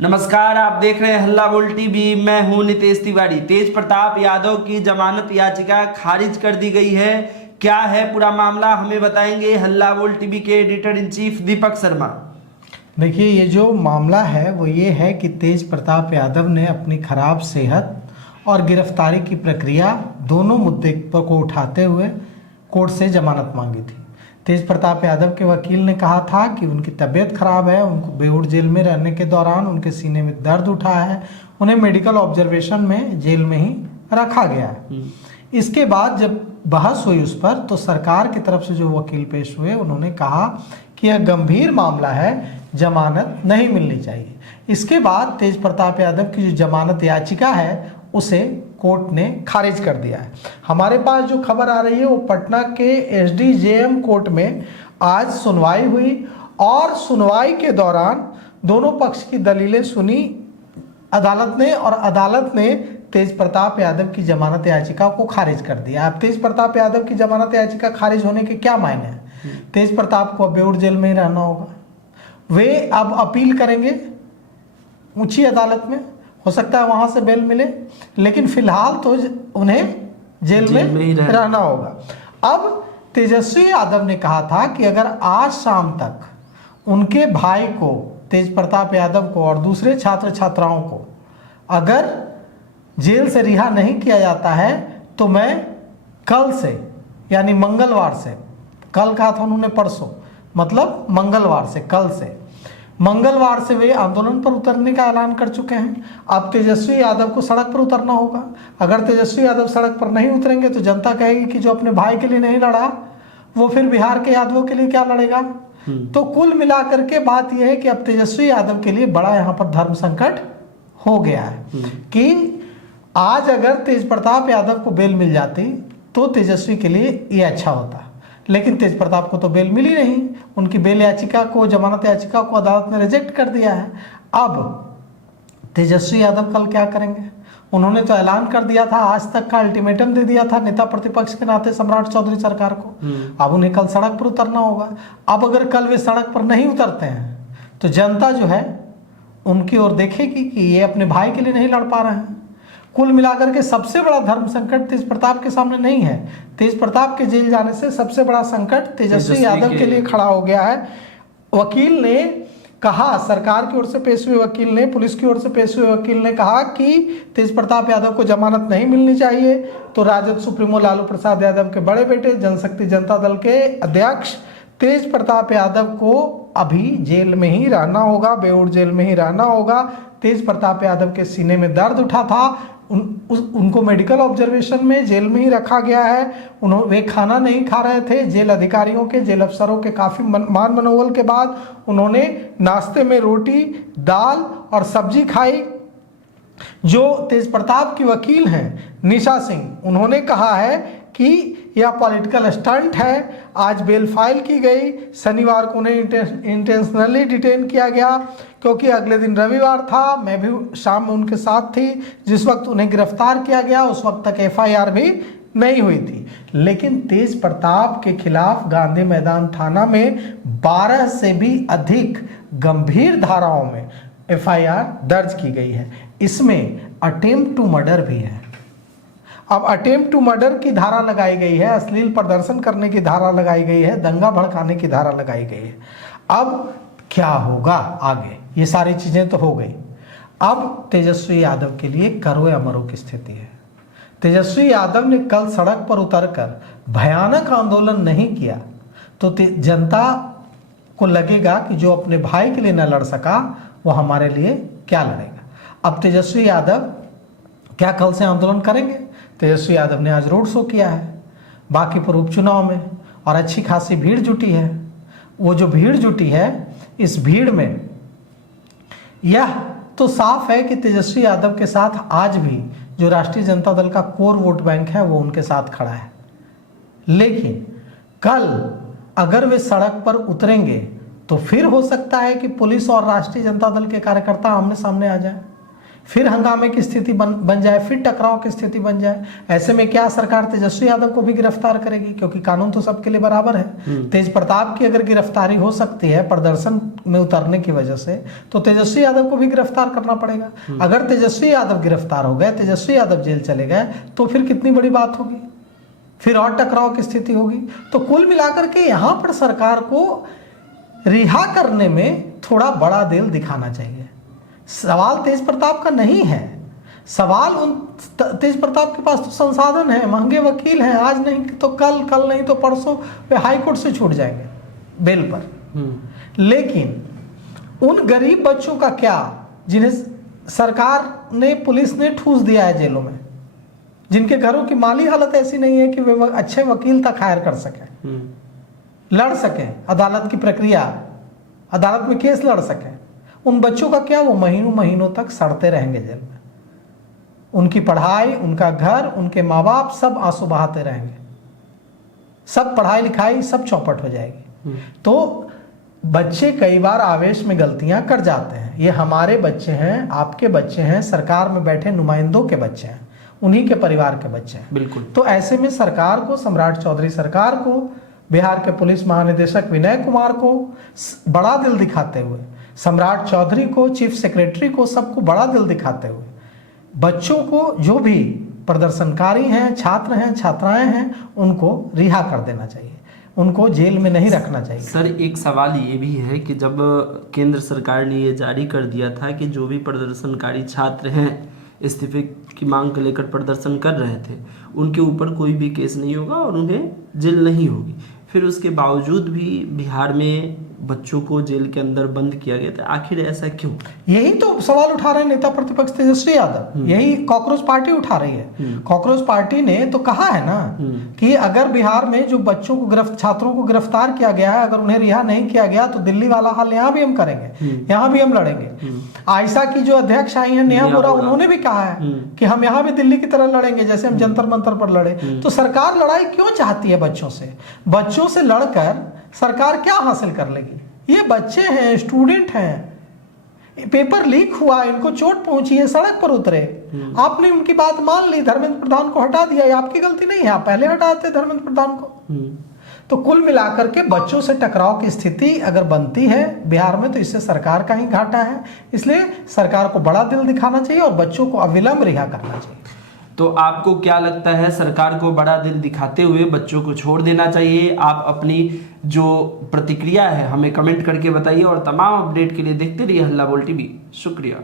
नमस्कार, आप देख रहे हैं हल्ला बोल टीवी। मैं हूं नितेश तिवारी। तेज प्रताप यादव की जमानत याचिका खारिज कर दी गई है। क्या है पूरा मामला, हमें बताएंगे हल्ला बोल टीवी के editor in chief Deepak Sharma. देखिए, ये जो मामला है वो ये है कि तेज प्रताप यादव ने अपनी खराब सेहत और गिरफ्तारी की प्रक्रिया दोनों मुद्दे को उठाते हुए कोर्ट से जमानत मांगी थी। तेज प्रताप यादव के वकील ने कहा था कि उनकी तबीयत खराब है, उनको बेऊर जेल में रहने के दौरान उनके सीने में दर्द उठा है, उन्हें मेडिकल ऑब्जर्वेशन में जेल में ही रखा गया है। इसके बाद जब बहस हुई उस पर, तो सरकार की तरफ से जो वकील पेश हुए उन्होंने कहा कि यह गंभीर मामला है, जमानत नहीं मिलनी चाहिए। इसके बाद तेज प्रताप यादव की जो जमानत याचिका है उसे कोर्ट ने खारिज कर दिया है। हमारे पास जो खबर आ रही है वो पटना के एसडीजेएम कोर्ट में आज सुनवाई हुई और सुनवाई के दौरान दोनों पक्ष की दलीलें सुनी अदालत ने, और अदालत ने तेज प्रताप यादव की जमानत याचिका को खारिज कर दिया। अब तेज प्रताप यादव की जमानत याचिका खारिज होने के क्या मायने हैं? तेज प्रताप को अब बेऊर जेल में ही रहना होगा। वे अब अपील करेंगे ऊंची अदालत में, हो सकता है वहां से बेल मिले, लेकिन फिलहाल तो उन्हें जेल में रहना होगा। अब तेजस्वी यादव ने कहा था कि अगर आज शाम तक उनके भाई को, तेज प्रताप यादव को और दूसरे छात्र छात्राओं को अगर जेल से रिहा नहीं किया जाता है तो मैं कल से, यानी मंगलवार से, कल कहा था उन्होंने परसों, मतलब मंगलवार से, कल से मंगलवार से वे आंदोलन पर उतरने का ऐलान कर चुके हैं। अब तेजस्वी यादव को सड़क पर उतरना होगा। अगर तेजस्वी यादव सड़क पर नहीं उतरेंगे तो जनता कहेगी कि जो अपने भाई के लिए नहीं लड़ा वो फिर बिहार के यादवों के लिए क्या लड़ेगा। तो कुल मिलाकर के बात यह है कि अब तेजस्वी यादव के लिए बड़ा यहाँ पर धर्म संकट हो गया है कि आज अगर तेज प्रताप यादव को बेल मिल जाती तो तेजस्वी के लिए ये अच्छा होता, लेकिन तेज प्रताप को तो बेल मिली नहीं। उनकी बेल याचिका को, जमानत याचिका को अदालत ने रिजेक्ट कर दिया है। अब तेजस्वी यादव कल क्या करेंगे? उन्होंने तो ऐलान कर दिया था, आज तक का अल्टीमेटम दे दिया था नेता प्रतिपक्ष के नाते सम्राट चौधरी सरकार को। अब उन्हें कल सड़क पर उतरना होगा। अब अगर कल वे सड़क पर नहीं उतरते हैं तो जनता जो है उनकी ओर देखेगी कि ये अपने भाई के लिए नहीं लड़ पा रहे हैं। कुल मिलाकर के सबसे बड़ा धर्म संकट तेज प्रताप के सामने नहीं है। तेज प्रताप के जेल जाने से सबसे बड़ा संकट तेजस्वी यादव के लिए खड़ा हो गया है। वकील ने कहा, सरकार की ओर से पेश हुए वकील ने, पुलिस की ओर से पेश हुए वकील ने कहा कि तेज प्रताप यादव को जमानत नहीं मिलनी चाहिए। तो राजद सुप्रीमो लालू प्रसाद यादव के बड़े बेटे, जनशक्ति जनता दल के अध्यक्ष तेज प्रताप यादव को अभी जेल में ही रहना होगा, बेऊर जेल में ही रहना होगा। तेज प्रताप यादव के सीने में दर्द उठा था, उनको मेडिकल ऑब्जर्वेशन में जेल में ही रखा गया है। वे खाना नहीं खा रहे थे। जेल अधिकारियों के, जेल अफसरों के काफ़ी मान मनोबल के बाद उन्होंने नाश्ते में रोटी, दाल और सब्जी खाई। जो तेज प्रताप की वकील हैं निशा सिंह, उन्होंने कहा है कि यह पॉलिटिकल स्टंट है। आज बेल फाइल की गई, शनिवार को उन्हें इंटेंशनली डिटेन किया गया क्योंकि अगले दिन रविवार था। मैं भी शाम में उनके साथ थी जिस वक्त उन्हें गिरफ्तार किया गया, उस वक्त तक एफआईआर भी नहीं हुई थी। लेकिन तेज प्रताप के खिलाफ गांधी मैदान थाना में 12 से भी अधिक गंभीर धाराओं में एफआईआर दर्ज की गई है। इसमें अटेम्प्ट टू मर्डर भी है। अब अटेम्प्ट टू मर्डर की धारा लगाई गई है, अश्लील प्रदर्शन करने की धारा लगाई गई है, दंगा भड़काने की धारा लगाई गई है। अब क्या होगा आगे? ये सारी चीजें तो हो गई। अब तेजस्वी यादव के लिए करो या मरो की स्थिति है। तेजस्वी यादव ने कल सड़क पर उतरकर भयानक आंदोलन नहीं किया तो जनता को लगेगा कि जो अपने भाई के लिए न लड़ सका वो हमारे लिए क्या लड़ेगा। अब तेजस्वी यादव क्या कल से आंदोलन करेंगे? तेजस्वी यादव ने आज रोड शो किया है बांकीपुर उपचुनाव में और अच्छी खासी भीड़ जुटी है। वो जो भीड़ जुटी है, इस भीड़ में यह तो साफ है कि तेजस्वी यादव के साथ आज भी जो राष्ट्रीय जनता दल का कोर वोट बैंक है वो उनके साथ खड़ा है। लेकिन कल अगर वे सड़क पर उतरेंगे तो फिर हो सकता है कि पुलिस और राष्ट्रीय जनता दल के कार्यकर्ता आमने सामने आ जाए, फिर हंगामे की स्थिति बन जाए, फिर टकराव की स्थिति बन जाए, ऐसे में क्या सरकार तेजस्वी यादव को भी गिरफ्तार करेगी? क्योंकि कानून तो सबके लिए बराबर है। तेज प्रताप की अगर गिरफ्तारी हो सकती है प्रदर्शन में उतरने की वजह से, तो तेजस्वी यादव को भी गिरफ्तार करना पड़ेगा। अगर तेजस्वी यादव गिरफ्तार हो गए, तेजस्वी यादव जेल चले गए, तो फिर कितनी बड़ी बात होगी, फिर और टकराव की स्थिति होगी। तो कुल मिलाकर के यहाँ पर सरकार को रिहा करने में थोड़ा बड़ा दिल दिखाना चाहिए। सवाल तेज प्रताप का नहीं है, सवाल उन तेज प्रताप के पास तो संसाधन है, महंगे वकील हैं, आज नहीं तो कल, कल नहीं तो परसों वे हाई कोर्ट से छूट जाएंगे बेल पर। लेकिन उन गरीब बच्चों का क्या जिन्हें सरकार ने, पुलिस ने ठूस दिया है जेलों में, जिनके घरों की माली हालत ऐसी नहीं है कि वे अच्छे वकील तक हायर कर सकें, लड़ सकें अदालत की प्रक्रिया, अदालत में केस लड़ सकें, उन बच्चों का क्या? वो महीनों महीनों तक सड़ते रहेंगे जेल में। उनकी पढ़ाई, उनका घर, उनके माँ बाप सब आंसू बहाते रहेंगे, सब पढ़ाई लिखाई सब चौपट हो जाएगी। तो बच्चे कई बार आवेश में गलतियां कर जाते हैं, ये हमारे बच्चे हैं, आपके बच्चे हैं, सरकार में बैठे नुमाइंदों के बच्चे हैं, उन्हीं के परिवार के बच्चे हैं। बिल्कुल। तो ऐसे में सरकार को, सम्राट चौधरी सरकार को, बिहार के पुलिस महानिदेशक विनय कुमार को बड़ा दिल दिखाते हुए, सम्राट चौधरी को, चीफ सेक्रेटरी को, सबको बड़ा दिल दिखाते हुए बच्चों को, जो भी प्रदर्शनकारी हैं, छात्र हैं, छात्राएं हैं, उनको रिहा कर देना चाहिए, उनको जेल में नहीं रखना चाहिए। सर, एक सवाल ये भी है कि जब केंद्र सरकार ने ये जारी कर दिया था कि जो भी प्रदर्शनकारी छात्र हैं, इस्तीफे की मांग को लेकर प्रदर्शन कर रहे थे, उनके ऊपर कोई भी केस नहीं होगा और उन्हें जेल नहीं होगी, फिर उसके बावजूद भी बिहार में बच्चों को जेल के अंदर बंद किया गया था, आखिर ऐसा क्यों? यही तो सवाल उठा रहे हैं नेता प्रतिपक्ष तेजस्वी यादव, यही कॉकरोच पार्टी उठा रही है। कॉकरोच पार्टी ने तो कहा है ना कि अगर बिहार में जो बच्चों को, छात्रों को गिरफ्तार किया गया है, अगर उन्हें रिहा नहीं किया गया तो दिल्ली वाला हाल यहाँ भी हम करेंगे, यहाँ भी हम लड़ेंगे। आयशा की जो अध्यक्ष आई है नेहा बोरा, उन्होंने भी कहा है कि हम यहाँ भी दिल्ली की तरह लड़ेंगे, जैसे हम जंतर मंतर पर लड़े। तो सरकार लड़ाई क्यों चाहती है बच्चों से? बच्चों से लड़कर सरकार क्या हासिल कर लेगी? ये बच्चे हैं, स्टूडेंट हैं, पेपर लीक हुआ, इनको चोट पहुंची है, सड़क पर उतरे, आपने उनकी बात मान ली, धर्मेंद्र प्रधान को हटा दिया, ये आपकी गलती नहीं है, आप पहले हटाते धर्मेंद्र प्रधान को। तो कुल मिलाकर के बच्चों से टकराव की स्थिति अगर बनती है बिहार में, तो इससे सरकार का ही घाटा है। इसलिए सरकार को बड़ा दिल दिखाना चाहिए और बच्चों को अविलंब रिहा करना चाहिए। तो आपको क्या लगता है, सरकार को बड़ा दिल दिखाते हुए बच्चों को छोड़ देना चाहिए? आप अपनी जो प्रतिक्रिया है हमें कमेंट करके बताइए और तमाम अपडेट के लिए देखते रहिए हल्ला बोल टीवी। शुक्रिया।